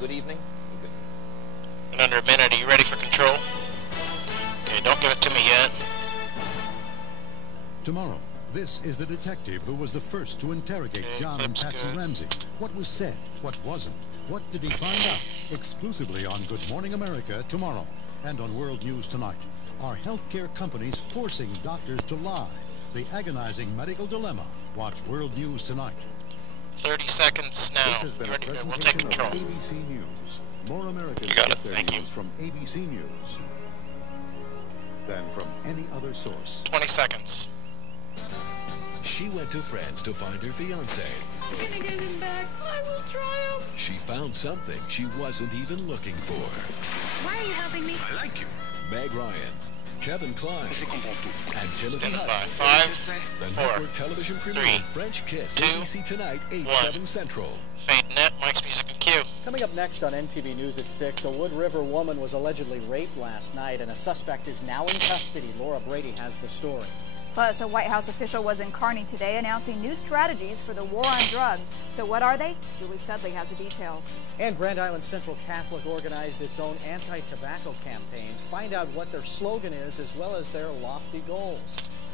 Good evening. Good. In under a minute, are you ready for control? Okay, don't give it to me yet. Tomorrow, this is the detective who was the first to interrogate John and Patsy Ramsey. What was said? What wasn't? What did he find out? Exclusively on Good Morning America tomorrow and on World News Tonight. Are healthcare companies forcing doctors to lie? The agonizing medical dilemma. Watch World News Tonight. 30 seconds now. You ready? We'll take control. ABC News. More Americans You got get it. their Thank you. news from ABC News than from any other source. 20 seconds. She went to France to find her fiancé. I'm gonna get him back. I will triumph. She found something she wasn't even looking for. Why are you helping me? I like you. Meg Ryan, Kevin Kline, and Timothy Stand Hunt. by. 5, The 4, network television premiere 3, of French Kiss, 2, ABC Tonight, 8/7 Central. Fade net, Mike's music and cue. Coming up next on NTV News at 6, a Wood River woman was allegedly raped last night, and a suspect is now in custody. Laura Brady has the story. Plus, a White House official was in Kearney today announcing new strategies for the war on drugs. So what are they? Julie Studley has the details. And Grand Island Central Catholic organized its own anti-tobacco campaign. Find out what their slogan is as well as their lofty goals.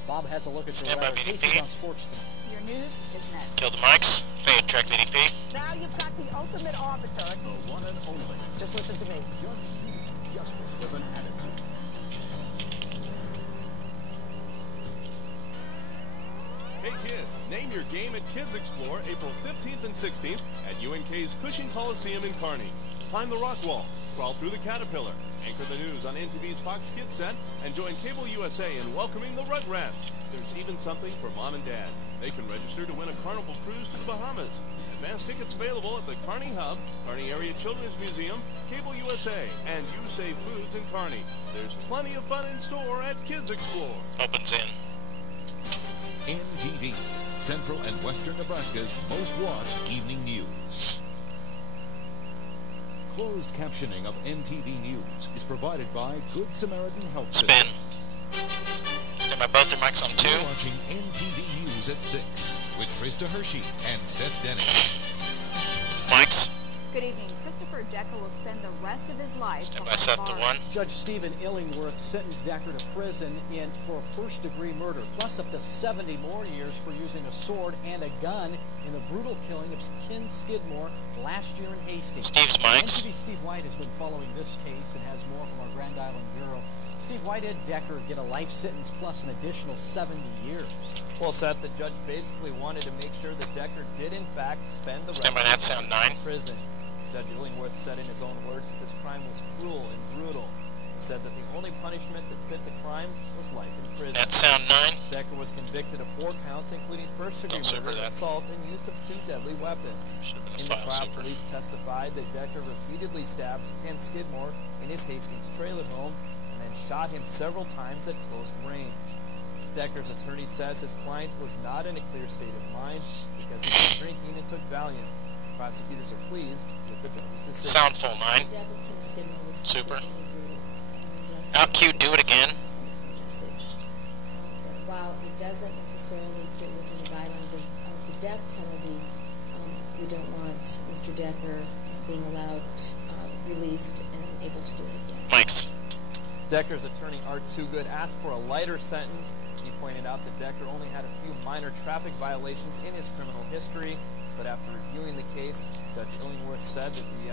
Bob has a look at your weather cases on sports tonight. Your news is next. Kill the mics. Fade track VDP. Now you've got the ultimate arbiter. The one and only. Just listen to me. Justice with an attitude. Hey kids, name your game at Kids Explore April 15th and 16th at UNK's Cushing Coliseum in Kearney. Climb the rock wall, crawl through the caterpillar, anchor the news on NTV's Fox Kids set, and join Cable USA in welcoming the Rugrats. There's even something for mom and dad. They can register to win a carnival cruise to the Bahamas. Advance tickets available at the Kearney Hub, Kearney Area Children's Museum, Cable USA, and You Save Foods in Kearney. There's plenty of fun in store at Kids Explore. Opens in. NTV, Central and Western Nebraska's most watched evening news. Closed captioning of NTV News is provided by Good Samaritan Health Spin. Systems. Stand by both their mics on 2. You're watching NTV News at 6 with Krista Hershey and Seth Denning. Mics. Good evening. Christopher Decker will spend the rest of his life Stand by behind Seth to bars. 1. Judge Stephen Illingworth sentenced Decker to prison for a first-degree murder, plus up to 70 more years for using a sword and a gun in the brutal killing of Ken Skidmore last year in Hastings. Steve's mics. NTV Steve White has been following this case and has more from our Grand Island Bureau. Steve, why did Decker get a life sentence plus an additional 70 years? Well, Seth, the judge basically wanted to make sure that Decker did in fact spend the rest Stand by of that his sound life 9. in prison. Judge Illingworth said in his own words that this crime was cruel and brutal. He said that the only punishment that fit the crime was life in prison. That sound 9. Decker was convicted of 4 counts, including first-degree murder, assault, and use of 2 deadly weapons. In the trial, police testified that Decker repeatedly stabbed Ken Skidmore in his Hastings trailer home and then shot him several times at close range. Decker's attorney says his client was not in a clear state of mind because he was drinking and took Valium. Prosecutors are pleased with the judge's decision. Sound full 9. Super. Out cue, do it again. While it doesn't necessarily fit within the guidelines of the death penalty, we don't want Mr. Decker being allowed released and able to do it again. Mics. Decker's attorney, Art Toogood, asked for a lighter sentence. He pointed out that Decker only had a few minor traffic violations in his criminal history, but after reviewing the case, Judge Illingworth said that he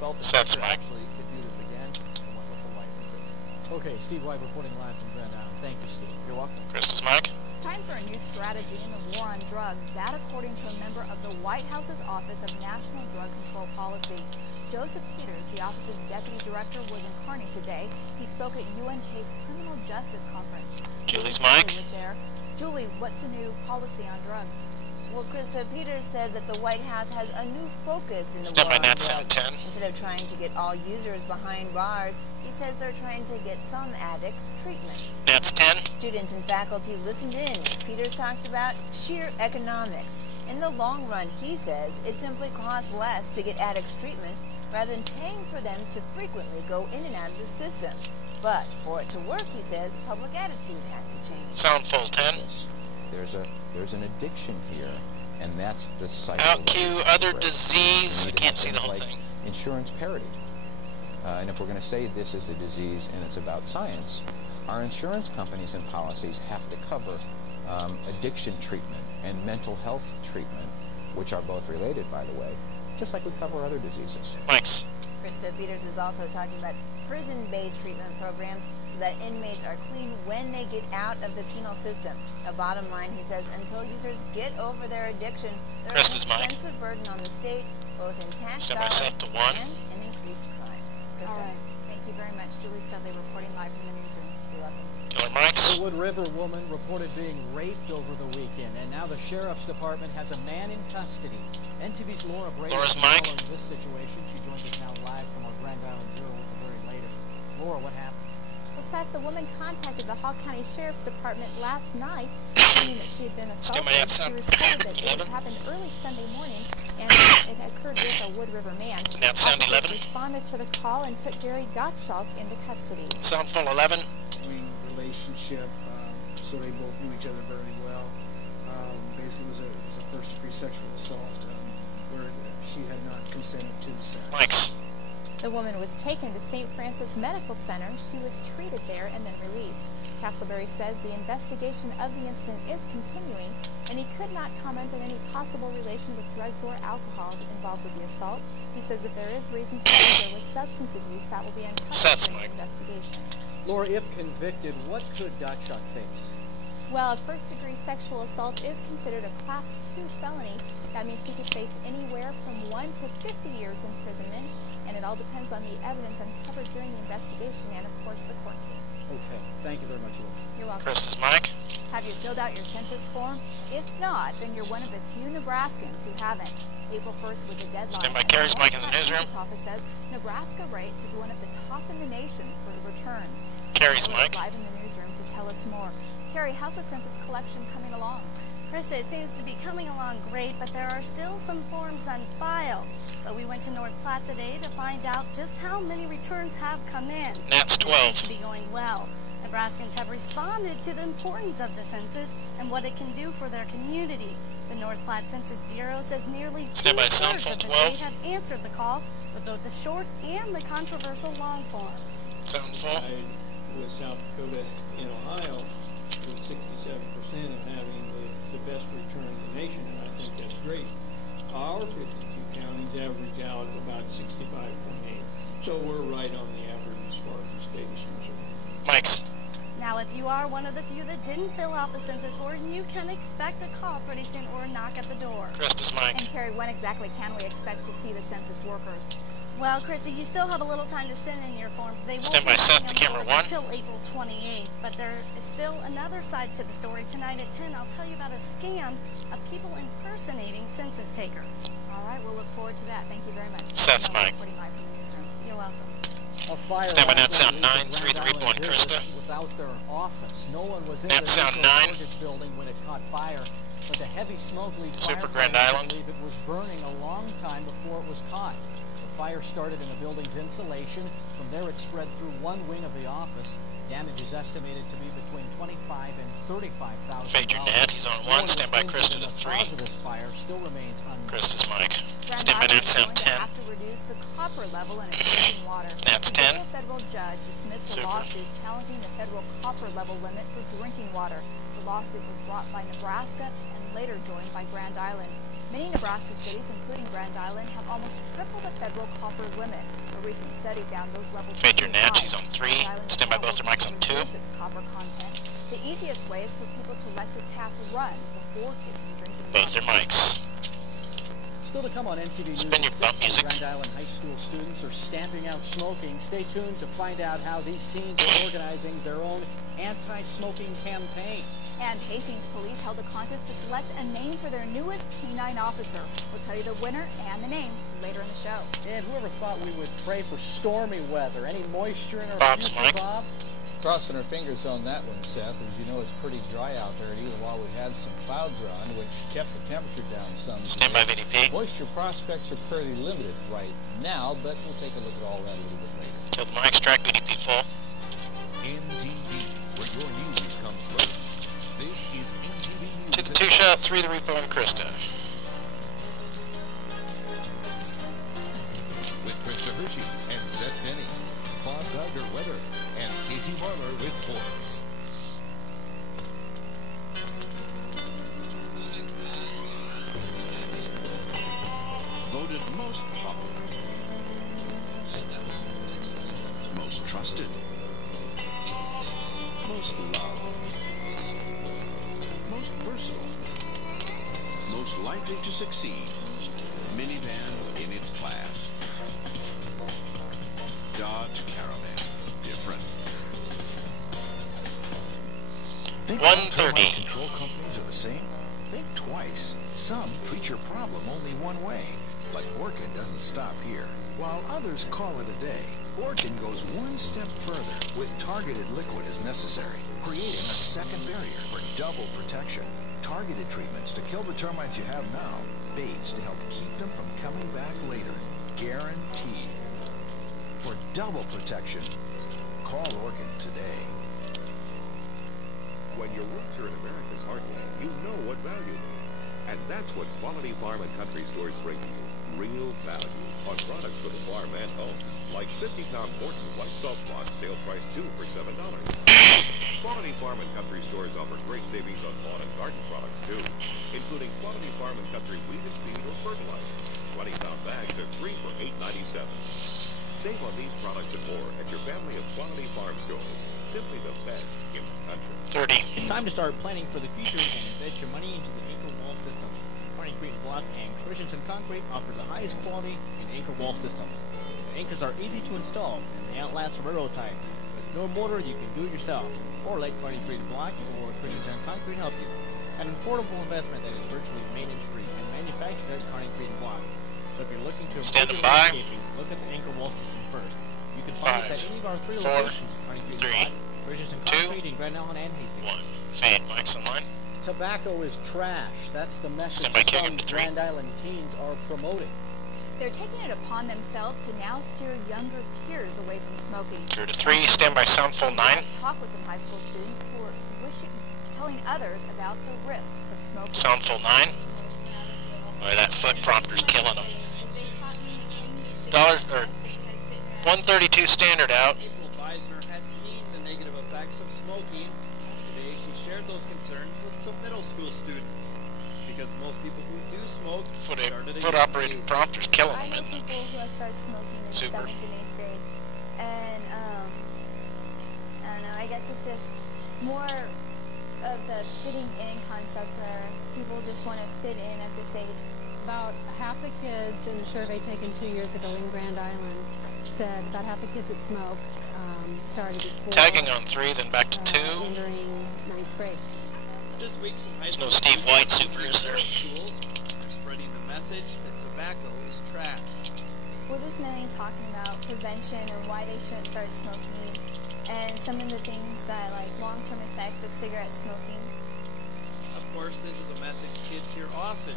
felt that Decker actually could do this again and went with the life in prison. Okay, Steve White reporting live from Grand Island. Thank you, Steve. You're welcome. Krista's mic. It's time for a new strategy in the war on drugs. That, according to a member of the White House's Office of National Drug Control Policy. Joseph Peters, the office's deputy director, was in Kearney today. He spoke at UNK's Criminal Justice Conference. Julie's mic. Was there. Julie, what's the new policy on drugs? Well, Krista, Peters said that the White House has a new focus in the Stand war by on that drugs. sound 10. Instead of trying to get all users behind bars, he says they're trying to get some addicts treatment. That's 10. Students and faculty listened in as Peters talked about sheer economics. In the long run, he says, it simply costs less to get addicts treatment rather than paying for them to frequently go in and out of the system. But for it to work, he says, public attitude has to change. Sound full 10. There's an addiction here, and that's the cycle. Out cue, other disease. I can't see the whole thing. insurance parity. And if we're going to say this is a disease and it's about science, our insurance companies and policies have to cover addiction treatment and mental health treatment, which are both related, by the way, just like we cover other diseases. Thanks. Krista Peters is also talking about prison-based treatment programs so that inmates are clean when they get out of the penal system. The bottom line, he says, until users get over their addiction, there is an expensive burden on the state, both in tax dollars and in increased crime. Krista? All right. Thank you very much. Julie Studley reporting live from the newsroom. You're welcome. Killer Mike's. The Wood River woman reported being raped over the weekend, and now the sheriff's department has a man in custody. NTV's Laura Brady is following this situation. She joins us now live from our Grand Island Bureau with the very latest. Laura, what happened? Well, Seth, the woman contacted the Hall County Sheriff's Department last night, saying that she had been assaulted. She reported that it happened early Sunday morning, and it occurred with a Wood River man. Officers responded to the call and took Gary Gottschalk into custody. Sound full 11. Relationship, so they both knew each other very well. Basically, it was a first-degree sexual assault where she had not consented to the sex. Mike's. The woman was taken to St. Francis Medical Center. She was treated there and then released. Castleberry says the investigation of the incident is continuing, and he could not comment on any possible relation with drugs or alcohol involved with the assault. He says if there is reason to believe there was substance abuse, that will be uncovered in the investigation. Laura, if convicted, what could Gottschalk face? Well, a first-degree sexual assault is considered a Class 2 felony. That means he could face anywhere from 1 to 50 years imprisonment, and it all depends on the evidence uncovered during the investigation and, of course, the court case. Okay. Thank you very much, Laura. You're welcome. Chris is Mike. Have you filled out your census form? If not, then you're one of the few Nebraskans who haven't. April 1st was the deadline. Stand by, Carrie's Mike in the newsroom. The office says Nebraska rates as one of the top in the nation for returns. Carrie's Mike. Live in the newsroom to tell us more. Carrie, how's the census collection coming along? Krista, it seems to be coming along great, but there are still some forms unfiled. But we went to North Platte today to find out just how many returns have come in. That's 12. It seems to be going well. Nebraskans have responded to the importance of the census and what it can do for their community. The North Platte Census Bureau says nearly 2/3 of the state have answered the call with both the short and the controversial long forms. Sound full? With South Dakota and Ohio, with 67% of having the best return in the nation, and I think that's great. Our 52 counties average out about 65.8, so we're right on the average as far as the state is concerned. Mike's. Now, if you are one of the few that didn't fill out the census form, you can expect a call pretty soon or a knock at the door. Krista is Mike. And Carrie, when exactly can we expect to see the census workers? Well, Krista, you still have a little time to send in your forms. They won't Stand by, Seth, to camera 1. Until April 28th, but there is still another side to the story. Tonight at 10, I'll tell you about a scam of people impersonating census takers. All right, we'll look forward to that. Thank you very much. Seth's Mike. You're welcome. A fire Stand by, that sound 9, 3331, Krista. Without their office. No one was in that the sound 9. mortgage building when it caught fire, but the heavy smoke leads Super firefighters Grand Island. to believe it was burning a long time before it was caught. The fire started in the building's insulation. From there, it spread through one wing of the office. Damage is estimated to be between $25,000 and $35,000. Major Ned, he's on 1. Stand by, Krista to 3. The cause of this fire still remains unknown. Krista's Mike. Grand Stand by, Island that sound 10. have to reduce the copper level in its drinking water. That's Today, 10. a federal judge dismissed a lawsuit challenging the federal copper level limit for drinking water. The lawsuit was brought by Nebraska and later joined by Grand Island. Many Nebraska cities, including Grand Island, have almost triple the federal copper limit. A recent study found those levels Major Ned, he's on 3. Stand by, both their mics on 2. Its copper content. The easiest way is for people to let the tap run before taking drinking water. Both their mics. Still to come on NTV News Spin your at bump 6, music. Grand Island High School students are stamping out smoking. Stay tuned to find out how these teens are organizing their own anti-smoking campaign. And Hastings police held a contest to select a name for their newest canine officer. We'll tell you the winner and the name later in the show. And whoever thought we would pray for stormy weather? Any moisture in our Bob's future, Mike. Bob? Crossing our fingers on that one, Seth. As you know, it's pretty dry out there, and even while we had some clouds around, which kept the temperature down some. Stand by, VDP. Moisture prospects are pretty limited right now, but we'll take a look at all that a little bit later. Till the mics track, VDP full. NTV, where your news comes first. This is NTV News. To the 2 shot, 3 the repo, and Krista. With Casey Barber with sports. Voted most popular, most trusted, most loved, most versatile, most likely to succeed, minivan in its class. Dodge Caravan, different. Think 130. Control companies are the same? Think twice. Some treat your problem only one way. But Orkin doesn't stop here. While others call it a day, Orkin goes one step further with targeted liquid as necessary, creating a second barrier for double protection. Targeted treatments to kill the termites you have now, baits to help keep them from coming back later. Guaranteed. For double protection, call Orkin today. When your roots are in America's heartland, you know what value means. And that's what Quality Farm and Country stores bring you. Real value on products for the farm and home. Like 50-pound Morton white salt flocks, sale price 2 for $7. Quality Farm and Country stores offer great savings on lawn and garden products, too, including Quality Farm and Country weed and feed or fertilizer. 20-pound bags are 3 for $8.97. Save on these products and more at your family of Quality Farm stores. Simply the best in the country. 30. It's time to start planning for the future and invest your money into the anchor wall systems. Concrete block and Christensen Concrete offers the highest quality in anchor wall systems. The anchors are easy to install and they outlast the railroad type. With no mortar, you can do it yourself, or let Concrete Block or Christensen Concrete help you. An affordable investment that is virtually maintenance-free and manufactured at Concrete Block. So if you're looking to improve your landscaping, look at the anchor wall system first. You can find us at any of our 3 locations: Concrete Block, Christensen Concrete in Grand Island and Hastings. 1. Fade, Mike's online. Tobacco is trash. That's the message some Grand Island teens are promoting. They're taking it upon themselves to now steer younger peers away from smoking. 0 to 3, stand by sound full 9. Talk with some high school students who are telling others about the risks of smoking. Sound full 9. Boy, that foot prompter's killing them. $132 standard out. April Beisner has seen the negative effects of smoking. Today she shared those concerns with some middle school students. Because most people who do smoke foot-operated prompter's killing them. I know people who have started smoking in 7th and 8th grade. And, I don't know, I guess it's just more of the fitting in concept where people just want to fit in at this age. About half the kids in a survey taken 2 years ago in Grand Island said about half the kids that smoke started before tagging on 3, then back to 2. Entering 9th grade. This week, some high school Steve White super is there. Schools are spreading the message that tobacco is trash. We're just mainly talking about prevention and why they shouldn't start smoking, and some of the things that like long-term effects of cigarette smoking. Of course, this is a message kids hear often,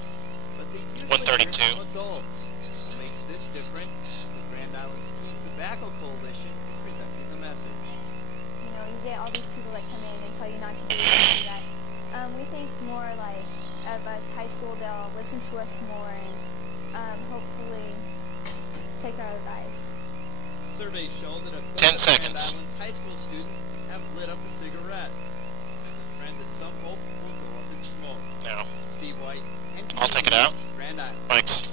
but they usually 132. hear from adults. What makes this different? The Grand Islands Teen Tobacco Coalition is presenting the message. You know, you get all these people that come in and tell you not to do this and that. We think more like out of us high school, they'll listen to us more and hopefully take our advice. Surveys show that a 10 third of seconds. Grand Island's high school students have lit up a cigarette. It's a trend that some hope will go up in smoke. No. Steve White, NTV, I'll take it out. Grand Island. Mike's.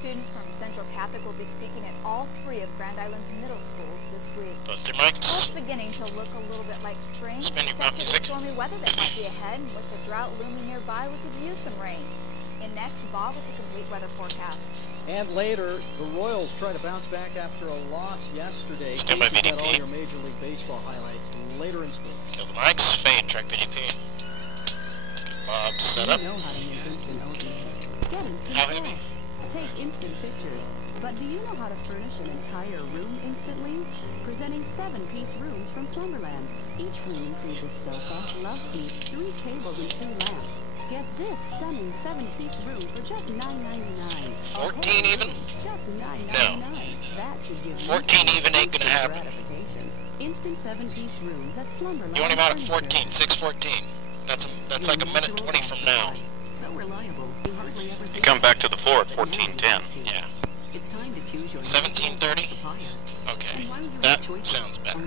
Students from Central Catholic will be speaking at all 3 of Grand Island's middle schools this week. Both their mics. It's beginning to look a little bit like spring. Spinning Except for the music. stormy weather that might be ahead. With the drought looming nearby, we could use some rain. And next, Bob with the complete weather forecast. And later, the Royals try to bounce back after a loss yesterday. Stand by Casey's got all BDP. your Major League Baseball highlights later in sports. Kill the mics. Fade. Track BDP. Let's get Bob set up. You know how to make instant oatmeal. Get instant How heavy? Take instant pictures. But do you know how to furnish an entire room instantly? Presenting 7-piece rooms from Slumberland. Each room includes a sofa, love seat, 3 tables, and 2 lamps. Get this stunning 7-piece room for just $9.99. 14 even? Just $9.99. No. That should give 14 you even ain't gonna happen. gratification. Instant 7-piece rooms at Slumberland. You want him out at 14, 6:14. That's like a minute 20 from now. So reliable, you hardly ever You come back to the floor at 14:10. Yeah. It's time to choose your 17:30. Okay, that sounds better.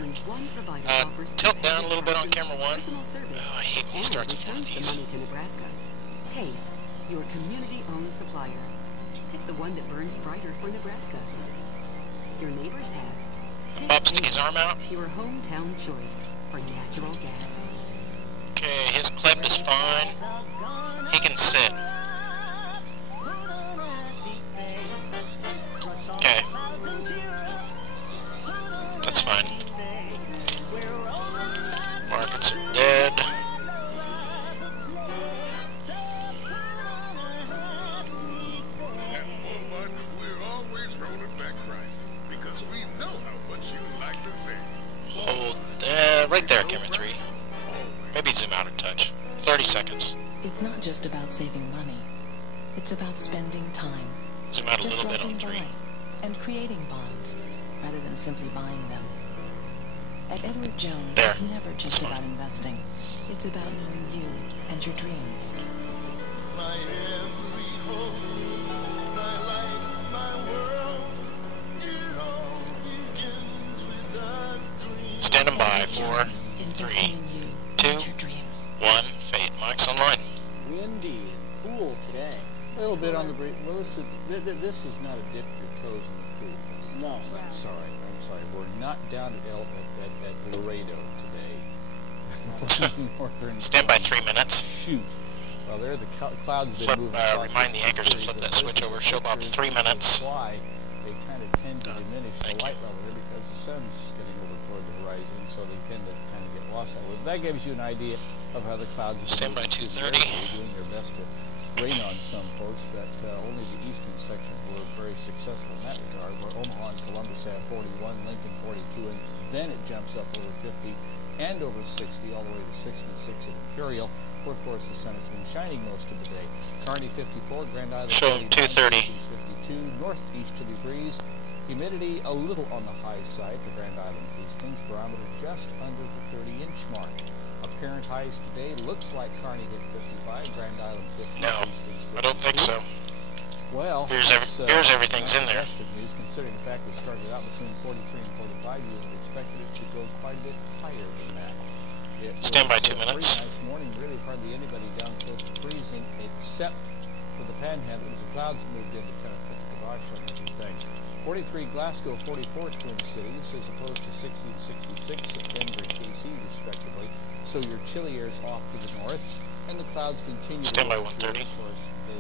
Tilt down a little bit on camera 1. Oh, I hate when he starts with one of these. Money to Nebraska. Case, your community-owned supplier. Pick the one that burns brighter for Nebraska. Your neighbors have. Bob, stick his arm out. Your hometown choice for natural gas. Okay, his clip is fine. He can sit. Okay. That's fine. Markets are dead. Hold right there, camera 3. Maybe zoom out a touch. 30 seconds. It's not just about saving money. It's about spending time. Zoom out a just little bit on 3. And creating bonds, rather than simply buying them. At Edward Jones, there. It's never just about investing. It's about knowing you and your dreams. My every hope, my life, my world, it all begins with a dream. Standing by for 3, 2, 1. Fade. Mike's online. Windy and cool today. A little bit on the breeze. Well, this is not a dip your toes in the pool. No. I'm sorry. We're not down at Laredo today. Northern. Stand by 3 minutes. Shoot. Well, there the clouds been moving. Remind the anchors to flip that switch over. Show Bob 3 minutes. Why they kind of tend to diminish the light level here because the sun's getting over toward the horizon, so they tend to kind of get lost that way. That gives you an idea of how the clouds are. Stand by 2:30. Doing their best to rain on some folks, but only the eastern sections were very successful in that regard, where Omaha and Columbus have 41, Lincoln 42, and then it jumps up over 50 and over 60, all the way to 66 in Imperial, where, of course, the sun has been shining most of the day. Kearney 54, Grand Island 2:30. 52, northeasterly breeze, humidity a little on the high side for Grand Island Hastings, barometer just under the 30-inch mark. Apparent highs today, looks like Kearney hit 55, Grand Island 50. No, I don't think so. Well, here's everything's in there. News, considering the fact it started out between 43 and 45, you would have expected it to go quite a bit higher than that. Stand by 2 minutes. Very nice morning, really hardly anybody down close to freezing, except for the Panhandle, as the clouds moved in to kind of put the kibosh on everything. 43 Glasgow, 44 Twin Cities, as opposed to 60 and 66 at Denver and KC, respectively. So your chilly air's off to the north, and the clouds continue. Stand by to 1:30. Of course, they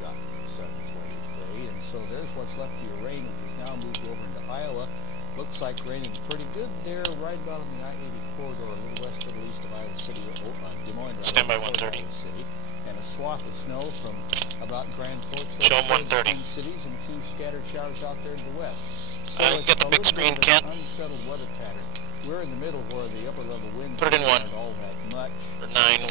got sun's way today, and so there's what's left of your rain, which has now moved over into Iowa. Looks like raining pretty good there, right about on the I-80 corridor, a little west to the east of Iowa City, Des Moines. Stand by 1:30. City, and a swath of snow from about Grand Forks. Show 'em 1:30. Cities and a few scattered showers out there in the west. So you got the big screen, Kent. Unsettled weather pattern. We're in the middle where the upper level winds put it in 1 aren't all that much. For 9.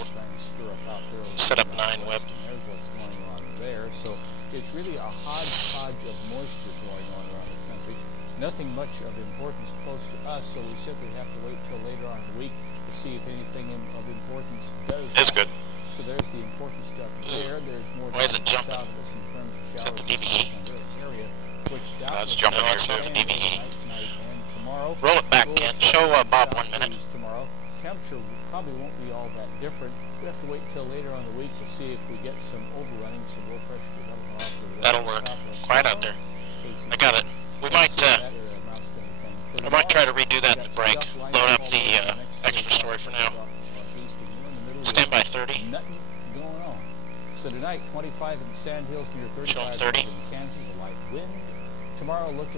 Set up 9 web. And there's what's going on there. So it's really a hodgepodge of moisture going on around the country. Nothing much of importance close to us, so we simply have to wait till later on in the week to see if anything of importance does. It's good. So there's the important stuff there. There's more Why is it jumping? south of us in terms of showers. Is that the DVE? Area, which That's jumping. No, it's not the DVE. Tomorrow, roll it back, Kent. Show Bob 1 minute. Tomorrow, temperature probably won't be all that different. We have to wait until later on in the week to see if we get some overrunning, some low pressure development off the That'll work. Quiet out there. I got it. We might try to redo that in the break. Load up the extra story for now. Stand by 30. Nothing going on. So tonight, 25 in the Sand Hills near 35 in Kansas, a light wind. Tomorrow, looks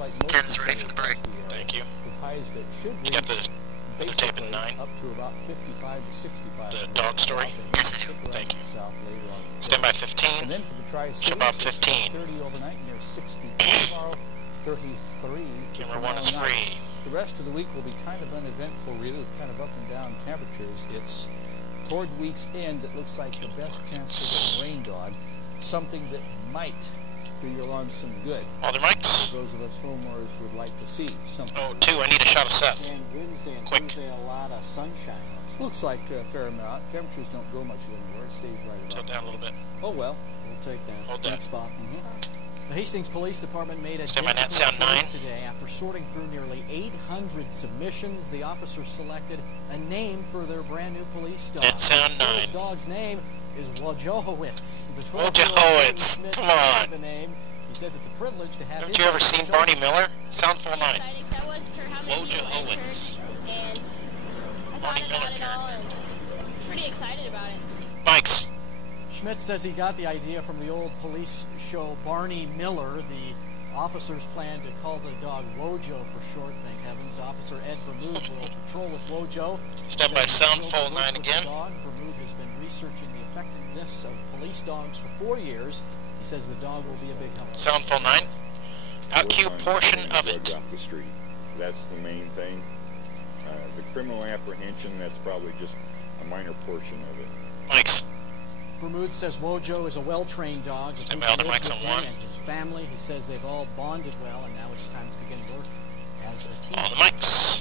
like most Turns ready for the break. Thank you. With highs that should you got the other tape in 9? Up to about 55 to 65. The dog story? Yes, I do. Thank you. Stand by 15. And then for the Tri-Cities, show Bob 15. 30 overnight near 60 tomorrow, 33. Camera 1 is free. The rest of the week will be kind of uneventful, really, with kind of up and down temperatures. It's toward week's end, it looks like the best chance to get rained on, something that might do your lawn some good. Oh, there might. Those of us homeowners would like to see something. Oh, 2, I need a shot of Seth. And Wednesday and Quick. Tuesday, a lot of sunshine. Looks like a fair amount. Temperatures don't go much anywhere. It stays right about. Tilt down a little bit. Oh, well. We'll take that. Hold that. Thanks, Bob. The Hastings Police Department made a Stand by net, difficult sound 9. choice today. After sorting through nearly 800 submissions, the officers selected a name for their brand new police dog. Net, sound 9. The dog's name is Wojciechowicz. Wojciechowicz, come on. The name. He says it's a privilege to have. Haven't you ever seen Barney Miller? Sound full 9. I wasn't sure how many people entered, and I thought about it all and pretty excited about it. Mike's. Schmidt says he got the idea from the old police show Barney Miller. The officers plan to call the dog Wojo for short, thank heavens. Officer Ed Bermude will patrol with Wojo. Stand by sound full 9 again. Bermude has been researching the effectiveness of police dogs for 4 years. He says the dog will be a big help. Sound full 9. Out-cue portion of it. Off the street. That's the main thing. The criminal apprehension, that's probably just a minor portion of it. Mike's. Bermude says Wojo is a well-trained dog. Stand by all the mics on 1. And his family, he says they've all bonded well, and now it's time to begin work as a team. All the mics.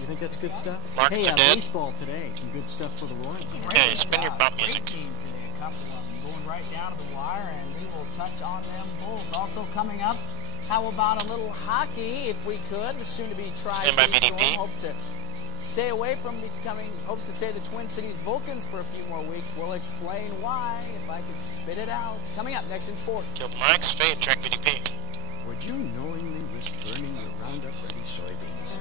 You think that's good stuff? Markets hey, are dead. Baseball today. Some good stuff for the Royals. Okay, spin your bump music. Today, a couple of them going right down to the wire, and we will touch on them both. Also coming up, how about a little hockey, if we could? The soon-to-be Stand by Tri-State BDP. Storm hopes to stay away from hopes to stay the Twin Cities Vulcans for a few more weeks. We'll explain why, if I could spit it out. Coming up next in sports. Kill the mics, fade, track BDP. Would you knowingly risk burning your Roundup-ready soybeans?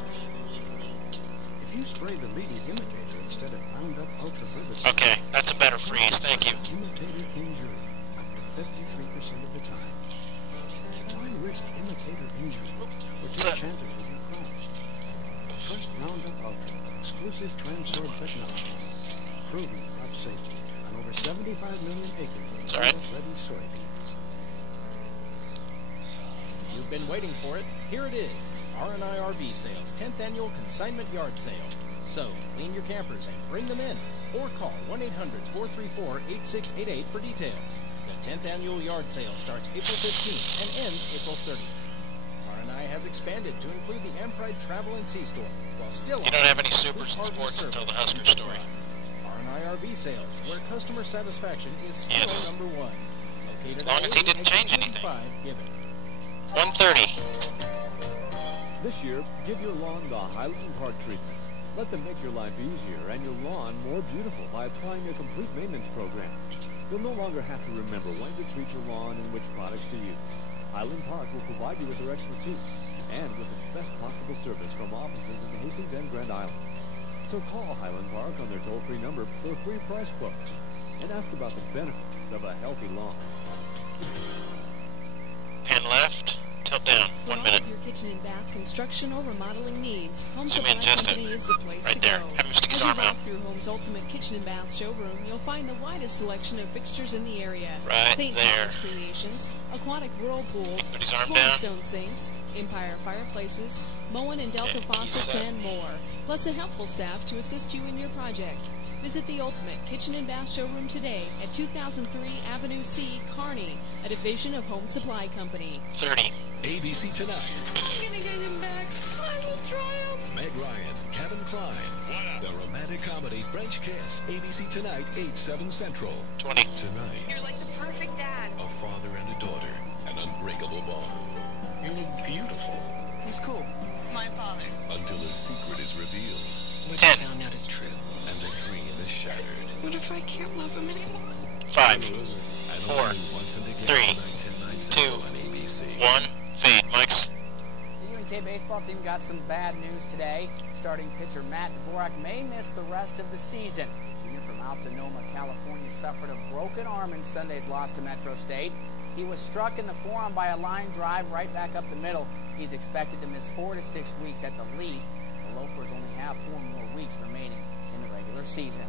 If you spray the leading imitator instead of Roundup Ultra herbicide... Okay, that's a better freeze, thank you. Imitator injury up to 53% of the time. Why risk imitator injury or take chances with your crops? Trust Roundup Ultra, exclusive Transsorb technology, proven crop safety on over 75 million acres of Roundup-ready soybeans. You've been waiting for it. Here it is. R&I RV Sales 10th Annual Consignment Yard Sale. So, clean your campers and bring them in. Or call 1-800-434-8688 for details. The 10th Annual Yard Sale starts April 15th and ends April 30th. R&I has expanded to include the Ampride Travel and Sea Store, while still... You don't have any supers in sports until the Husker story. R&I RV Sales, where customer satisfaction is still number 1. Located As long as he didn't change anything. 1:30. This year, give your lawn the Highland Park treatment. Let them make your life easier and your lawn more beautiful by applying a complete maintenance program. You'll no longer have to remember when to treat your lawn and which products to use. Highland Park will provide you with their expertise and with the best possible service from offices in Hastings and Grand Island. So call Highland Park on their toll-free number for a free price quote and ask about the benefits of a healthy lawn. Pan left, tilt down, 1 minute. For all of your kitchen and bath construction or remodeling needs, Home Zoom Supply in just Company is the place right to there. go. Have him stick his As you arm out. walk through Home's ultimate kitchen and bath showroom, you'll find the widest selection of fixtures in the area. Right St. there. Thomas Creations, aquatic whirlpools, Put his arm down. Swanstone sinks, Empire fireplaces, Moen and Delta faucets, and more. Plus a helpful staff to assist you in your project. Visit the Ultimate Kitchen and Bath Showroom today at 2003 Avenue C, Kearney, a division of Home Supply Company. 30. ABC Tonight. I'm gonna get him back. I will triumph. Meg Ryan, Kevin Kline. The romantic comedy French Kiss. ABC Tonight, 8/7 Central. 20. Tonight, You're like the perfect dad. a father and a daughter. An unbreakable bond. You look beautiful. He's cool. My father. Until a secret is revealed. What I found out is true. And the dream is shattered. What if I can't love him anymore? 5, And 4, only once and again 3, tonight, 10/9 2, Central on ABC. 1, fade, mics. The UNK baseball team got some bad news today. Starting pitcher Matt Dvorak may miss the rest of the season. Junior from Altanoma, California, suffered a broken arm in Sunday's loss to Metro State. He was struck in the forearm by a line drive right back up the middle. He's expected to miss 4 to 6 weeks at the least. The Lopers only have 4 more weeks remaining in the regular season.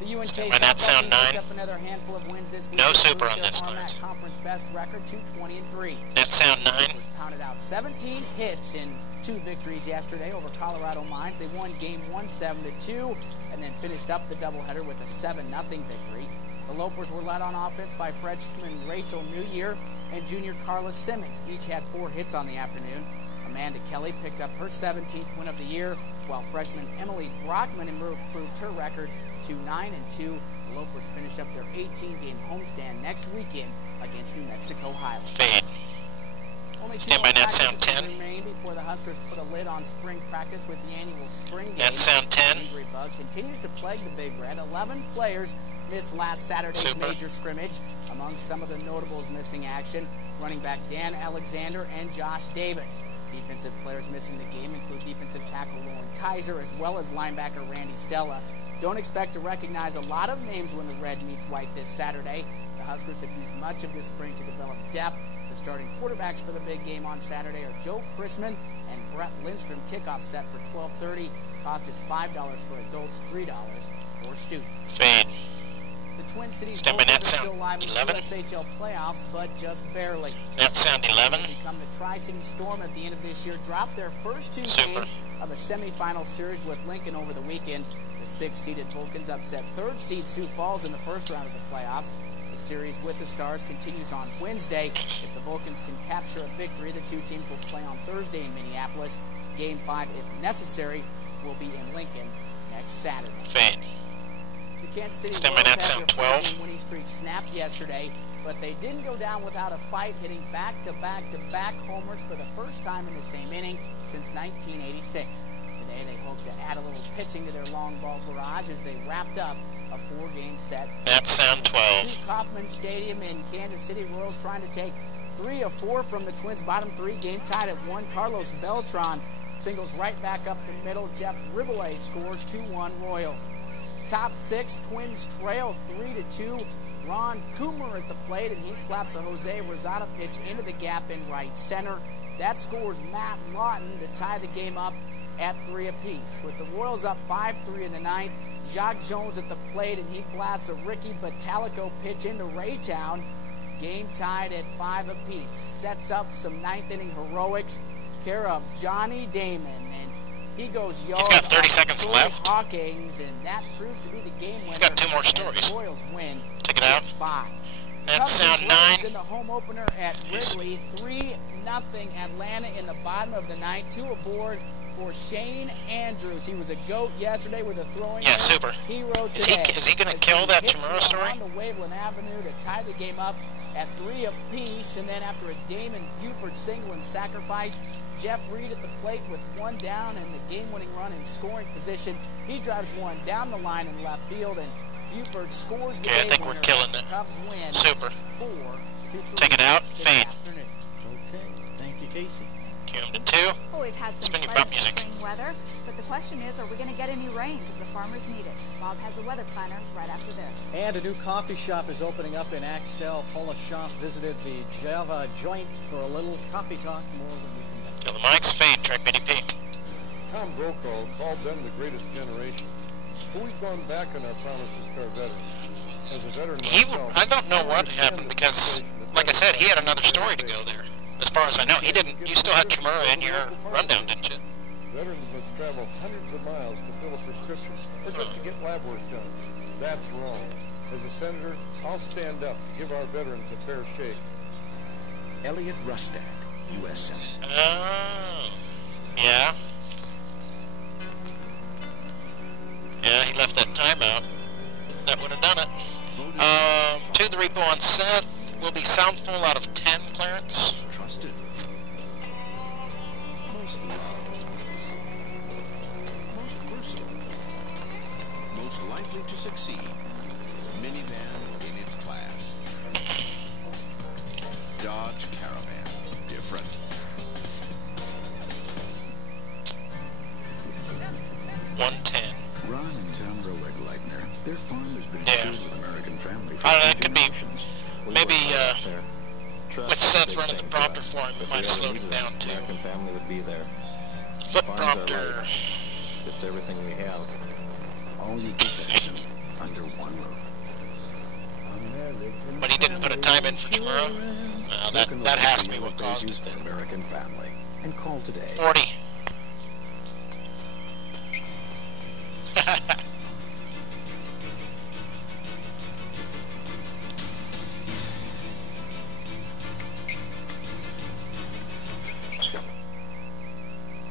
The UNK softball team picked up another handful of wins this week. No super on this Armac conference best record, 220-3. Net sound 9. The pounded out 17 hits in 2 victories yesterday over Colorado Mines. They won game 1 7-2 and then finished up the doubleheader with a 7-0 victory. The Lopers were led on offense by freshman Rachel Newyear and junior Carla Simmons. Each had 4 hits on the afternoon. Amanda Kelly picked up her 17th win of the year, while freshman Emily Brockman improved her record to 9-2 The Lopers finish up their 18-game homestand next weekend against New Mexico Highlands. Fade. Only Stand by net sound 10. Remain before the Huskers put a lid on spring practice with the annual spring game. Net sound 10. The injury bug continues to plague the Big Red. 11 players missed last Saturday's major scrimmage. Among some of the notables missing action, running back Dan Alexander and Josh Davis. Defensive players missing the game include defensive tackle Lauren Kaiser as well as linebacker Randy Stella. Don't expect to recognize a lot of names when the Red meets White this Saturday. The Huskers have used much of this spring to develop depth. The starting quarterbacks for the big game on Saturday are Joe Chrisman and Brett Lindstrom. Kickoff set for 12:30. Cost is $5 for adults, $3 for students. Fade. The Twin Cities Stand by net are sound still live in the 11. USHL playoffs, but just barely. Net sound 11. Become the Tri-City Storm at the end of this year. Dropped their first two games of a semifinal series with Lincoln over the weekend. The 6th-seeded Vulcans upset 3rd seed Sioux Falls in the first round of the playoffs. The series with the Stars continues on Wednesday. If the Vulcans can capture a victory, the two teams will play on Thursday in Minneapolis. Game 5, if necessary, will be in Lincoln next Saturday. Fade. The Kansas City Stand by net Royals had sound their 12. winning streak snapped yesterday, but they didn't go down without a fight, hitting back-to-back-to-back homers for the first time in the same inning since 1986. Today they hope to add a little pitching to their long ball barrage as they wrapped up a 4-game set. Net sound 12. Kauffman Stadium in Kansas City. Royals trying to take 3 of 4 from the Twins' bottom 3. Game tied at 1. Carlos Beltran singles right back up the middle. Jeff Riboulet scores 2-1 Royals. Top 6, Twins trail 3-2. Ron Coomer at the plate, and he slaps a Jose Rosado pitch into the gap in right center. That scores Matt Lawton to tie the game up at 3 apiece. With the Royals up 5-3 in the 9th, Jacques Jones at the plate, and he blasts a Ricky Batalico pitch into Raytown. Game tied at 5 apiece. Sets up some 9th inning heroics. Care of Johnny Damon, and he goes yard. He's got 30 seconds left. Hawkins, and that proves to be the game winner. He's got 2 more stories. The Royals win. Take it out. 6-5. Net sound 9. In the home opener at Wrigley, 3-0 Atlanta in the bottom of the 9th. 2 aboard for Shane Andrews. He was a GOAT yesterday with a throwing super. hero today. Is he going to kill that Chamorro story? On to Waveland Avenue to tie the game up at 3 apiece, and then after a Damon Buford single and sacrifice, Jeff Reed at the plate with 1 down and the game-winning run in scoring position. He drives 1 down the line in left field, and Buford scores the game winner. I think we're killing it. Cubs win Super. 4-3. Take it out. Fade. Okay. Thank you, Casey. Cue him to 2. Oh, we've had some pleasant spring weather, but the question is, are we going to get any rain? Because the farmers need it. Bob has the weather planner right after this. And a new coffee shop is opening up in Axtell. Paula Schaff visited the Java Joint for a little coffee talk. More than we can get. Till the mics fade. Track Bitty Peak. Tom Brokaw called them the greatest generation. But we've gone back on our promises to our veterans. As a veteran myself, I don't know what happened because, like I said, he had another story to go there. As far as I know, he didn't. You still had Chamorro in your rundown, didn't you? Veterans must travel hundreds of miles to fill a prescription or just to get lab work done. That's wrong. As a senator, I'll stand up to give our veterans a fair shake. Elliot Rustad, U.S. Senate. Oh, yeah. Yeah, he left that timeout. That would have done it. To the repo on Seth will be Soundful out of 10 clearance. Most trusted. Most loved. Most versatile. Most likely to succeed. Minivan in its class. Dodge Caravan. Different. Ron and Tom Roegleitner, their farm has been filled with American family for That could be, maybe, with Seth running the prompter for him, it might have slowed him down too. American family would be there. Foot prompter. It's everything we have. All you get under one roof. But he didn't put a time in for tomorrow? Well, that has to be what caused it then. American family. And call today. 40.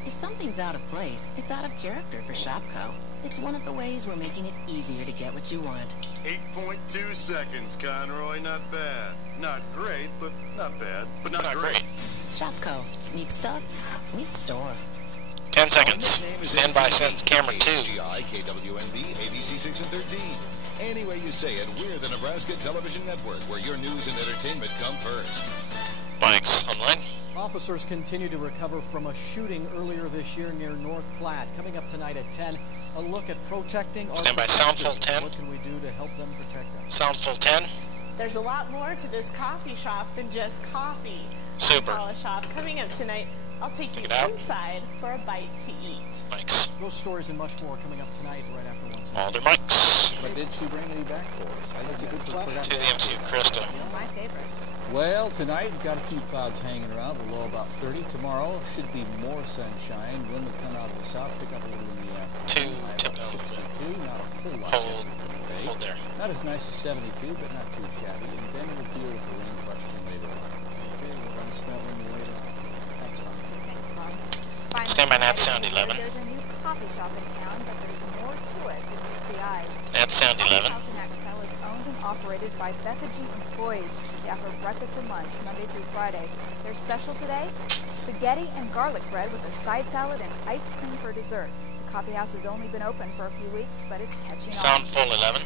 If something's out of place, it's out of character for Shopco. It's one of the ways we're making it easier to get what you want. 8.2 seconds, Conroy. Not bad. Not great, but not bad. But not great. Shopco. Need stuff? Need store. 10 seconds. Stand by sends camera 2. GI, KWNB, ABC 6 and 13. Any way you say it, we're the Nebraska Television Network, where your news and entertainment come first. Mike's online. Officers continue to recover from a shooting earlier this year near North Platte. Coming up tonight at 10, a look at protecting our Stand by sound full 10. What can we do to help them protect us? Sound full 10. There's a lot more to this coffee shop than just coffee. Super. Shop. Coming up tonight, I'll take you inside for a bite to eat. Mike's. Those stories and much more coming up tonight right after once. All their mics. But did she bring any back for us? I That's a good question. To the MCU, Krista. My favorite. Well, tonight, got a few clouds hanging around, a low about 30. Tomorrow should be more sunshine. Wind will come out of the south, pick up a little in the afternoon. Tip down a little bit. Not a whole lot. Hold there. Not as nice as 72, but not too shabby. And then we'll deal with the rain question later on. Okay, we're going to start when you're later. Thanks, Bob. Thanks, Bob. Finally, Stand by Nat Sound 11. There's a new coffee shop in town, but there's more to it than meets the eyes. Nat Sound 11. House in Axtell is owned and operated by Bethany employees. They offer breakfast and lunch Monday through Friday. Their special today, spaghetti and garlic bread with a side salad and ice cream for dessert. The coffee house has only been open for a few weeks, but is catching on. Sound full 11.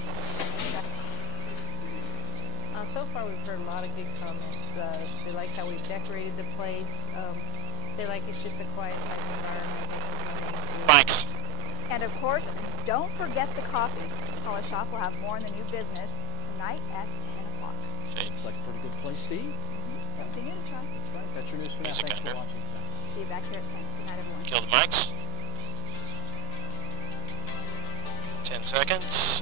So far we've heard a lot of good comments. They like how we've decorated the place. They like it's just a quiet type environment. Mike's. And of course, don't forget the coffee. Hollis Shop will have more in the new business tonight at 10 o'clock. Looks like a pretty good place to eat. Something new to try. That's right. That's your news for now. Thanks for watching tonight. See you back here at 10. Good night, everyone. Kill the mics. 10 seconds.